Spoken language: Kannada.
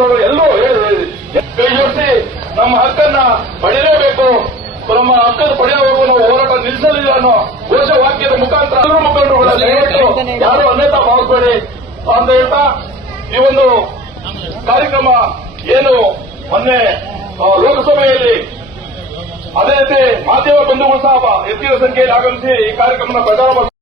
ಮುಖಂಡರು ಎಲ್ಲರೂ ಕೈ ಜೋಡಿಸಿ ನಮ್ಮ ಹಕ್ಕನ್ನ ಪಡೆಯಲೇಬೇಕು, ನಮ್ಮ ಹಕ್ಕನ್ನು ಪಡೆಯುವವರೆಗೂ ನಾವು ಹೋರಾಟ ನಿಲ್ಲಿಸಲಿಲ್ಲ ಅನ್ನೋ ಘೋಷವಾಕ್ಯದ ಮುಖಾಂತರ ಎಲ್ಲರೂ ಮುಖಂಡರುಗಳಲ್ಲಿ ಯಾರು ಅನ್ಯತಾ ಭಾವಿಸಬೇಡಿ ಅಂತ ಹೇಳ್ತಾ ಈ ಒಂದು ಕಾರ್ಯಕ್ರಮ ಏನು ಮೊನ್ನೆ ಲೋಕಸಭೆಯಲ್ಲಿ ಅದೇ ರೀತಿ ಮಾಧ್ಯಮ ಬಂಧುಗಳು ಸಹ ಹೆಚ್ಚಿನ ಸಂಖ್ಯೆಯಲ್ಲಿ ಆಗಮಿಸಿ ಈ ಕಾರ್ಯಕ್ರಮದ ಪ್ರಚಾರ